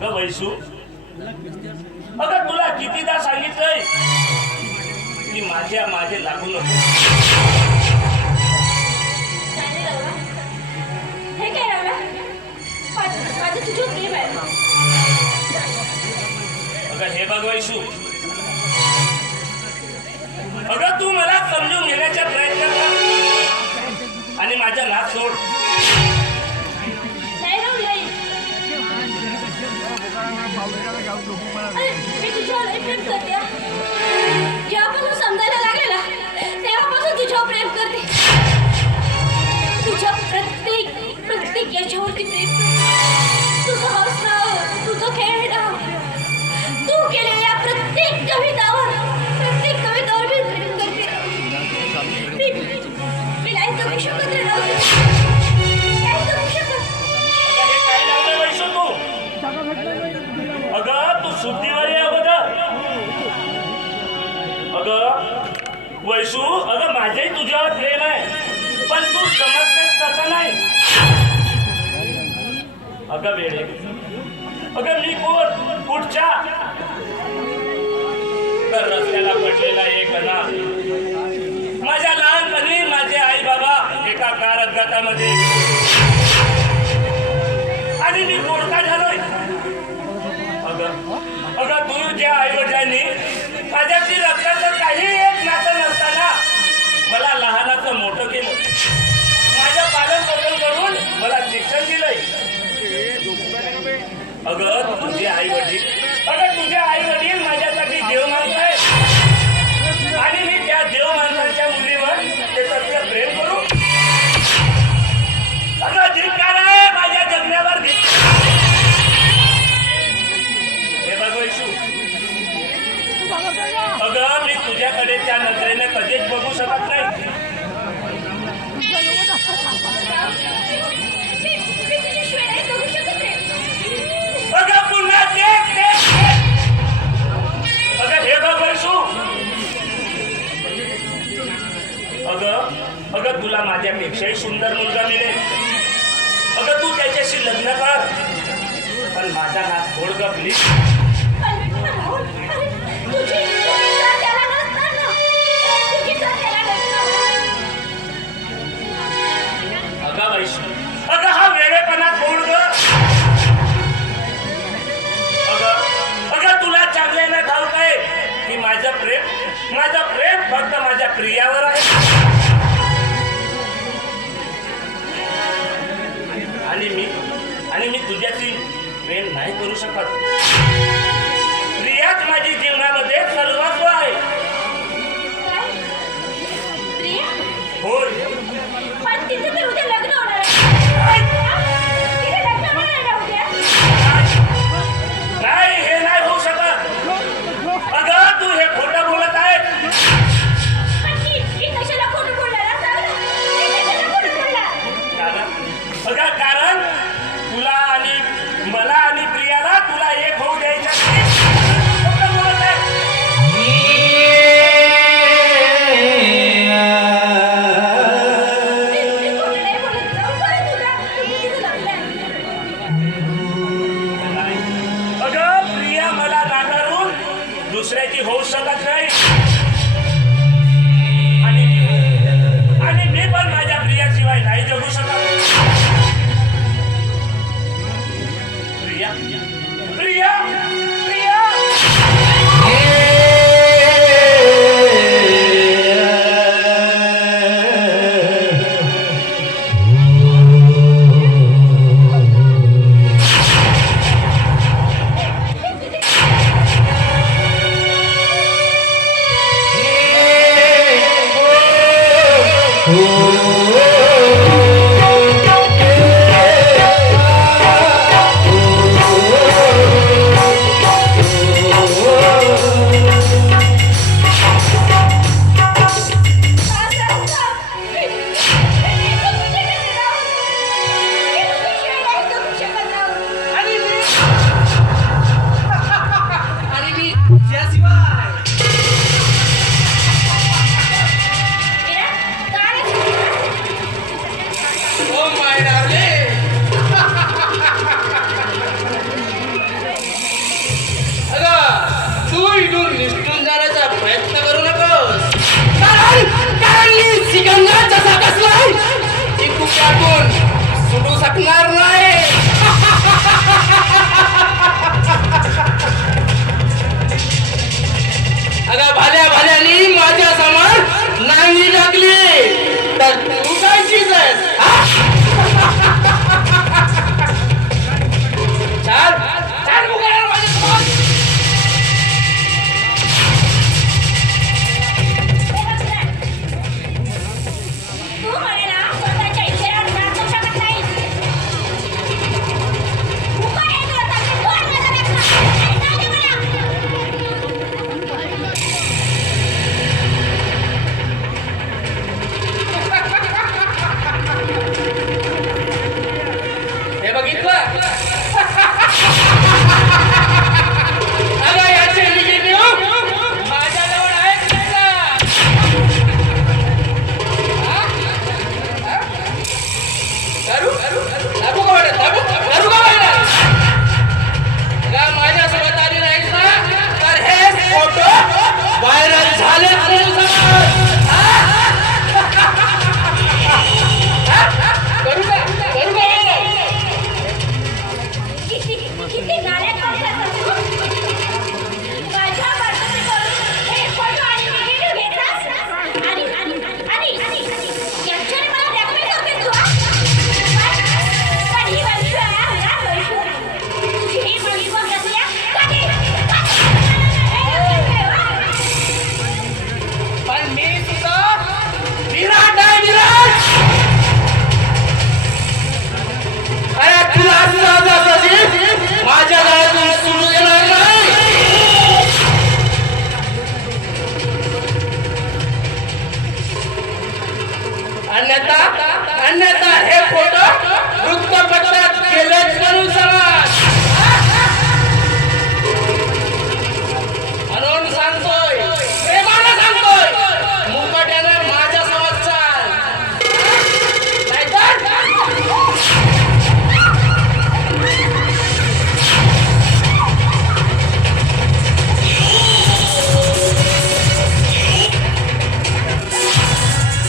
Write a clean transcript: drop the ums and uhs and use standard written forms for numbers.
ग वैसू, अगं तुला कितीदा सांगितलंय की माझ्या मागे लागू नको. हे काय रावला? माझं तुझ्यावर प्रेम आहे. अगं हे बघ वैसू, अगं तू मला समजून घेण्याचा प्रयत्न कर आणि माझा नाद सोड. नाही राहू नाही. मी तुझ्यावर लई प्रेम करते. जेव्हापासून समजायला लागले ना तेव्हापासून तुझ्यावर प्रेम करते. तुझ्या प्रत्येक याच्यावरती प्रेम करते. तुझं हसणं, तुझं खेळणं, तू केलेल्या प्रत्येक कवितावर मी प्रेम करते. मी नाही जगू शकत रे राहू. नाही जगू शकत. अगं हे काय लावलं वैसू तू? अगं तू शुद्धीवर ये अगोदर. अगं वैसू, अगं माझेही तुझ्यावर प्रेम आहे, पण तू समजते तसं नाही. अगं वेडे, अगं मी कोण? कुठच्या तर रस्त्याला पडलेला एक अनाथ. माझ्या लहानपणी माझे आई बाबा एका कार अपघातामध्ये आणि मी मोडका झालोय. अगं तुझ्या आई वडिलांनी माझ्याशी रक्ताचं काही एक नातं नसताना मला लहानाचं मोठं केलं. माझं पालन पोषण करून मला शिक्षण दिलंय. अगं तुझे आई वडील माझ्यासाठी देव मानतायत आणि मी त्या देव माणसाच्या मुलीवर ते सत्य प्रेम करू. अगं धिक्कार आहे माझ्या जगण्यावर. हे बघ वैशू, अगं मी तुझ्याकडे त्या नजरेने कधीच बघू शकत नाही. अगं पुन्हा अगं हे बघ वैशू, अगं तुला माझ्यापेक्षाही सुंदर मुलगा मिळेल. अगं तू त्याच्याशी लग्न कर, पण माझा नाक फोड ग प्लीज. अगं वैशू, अगं हा वेळेपणा फोड ग. अगं तुला चांगल्याने ठाऊक आहे की माझं प्रेम फक्त माझ्या प्रियावर आहे. आणि मी तुझ्याशी प्रेम नाही करू शकत. प्रियाच माझी जीवनामध्ये सर्वस्व आहे. होय, पण तिचं तर उद्या लग्न होणार आहे. तिथे लग्न होणार आहे ना उद्या. नाही, हे नाही होऊ शकत. अगं तू हे खोटं बोलत आहे. मी कशाला खोटं बोलणार? सांग ना, मी कशाला खोटं बोलणार? कारण तुला आणि मला आणि प्रियाला तुला एक होऊ द्यायचं नाही. खोटं बोलत आहे. मी खोटं नाही बोलत. खरं तुझं तिचं लग्न आहे. अगं प्रिया मला नाकारून दुसऱ्याची होऊ शकत नाही. आणि मी पण माझ्या प्रियाशिवाय नाही जगू शकत. प्रिया प्रिया प्रिया त्यातून सुटू शकणार नाही. अगं भाल्या भाल्यानी माझ्या समोर नांगी टाकली तर तू काय चीज आहेस? चाल चाल मुगाला माझ्यासमोर. तू म्हणाला स्वतःच्या इशाऱ्यावर नाचू शकत नाही. तू काय ऐकलं तर तू ऐकलं नाही का? सांग मला. हे बघितलं? अगं याचे निगेटिव्ह माझ्याजवळ आहेत का? दारू दारू का वाटेल? दारू का वाटेल? अगं माझ्यासोबत आली नाहीस ना तर हे फोटो व्हायरल झाले तुझ्यासमोर. करू का म्हणलं? किती नालायक माणूस आहेस तू. माझ्या बाजूने करून हे फोटो आणि व्हिडिओ घेतलास आणि याच्याने मला ब्लॅकमेल करतेस तू, हा? पण ही वंशू आहे ना, वंशू. तुझी ही मुलगी कोण कसली आहे? काकी! पण मी सुद्धा विराट आहे, विराट. अरे तुला माझ्या घरातून सुरू येणार नाही. अन्यथा हे फोटो वृत्तपत्रात गेलेच म्हणून समज.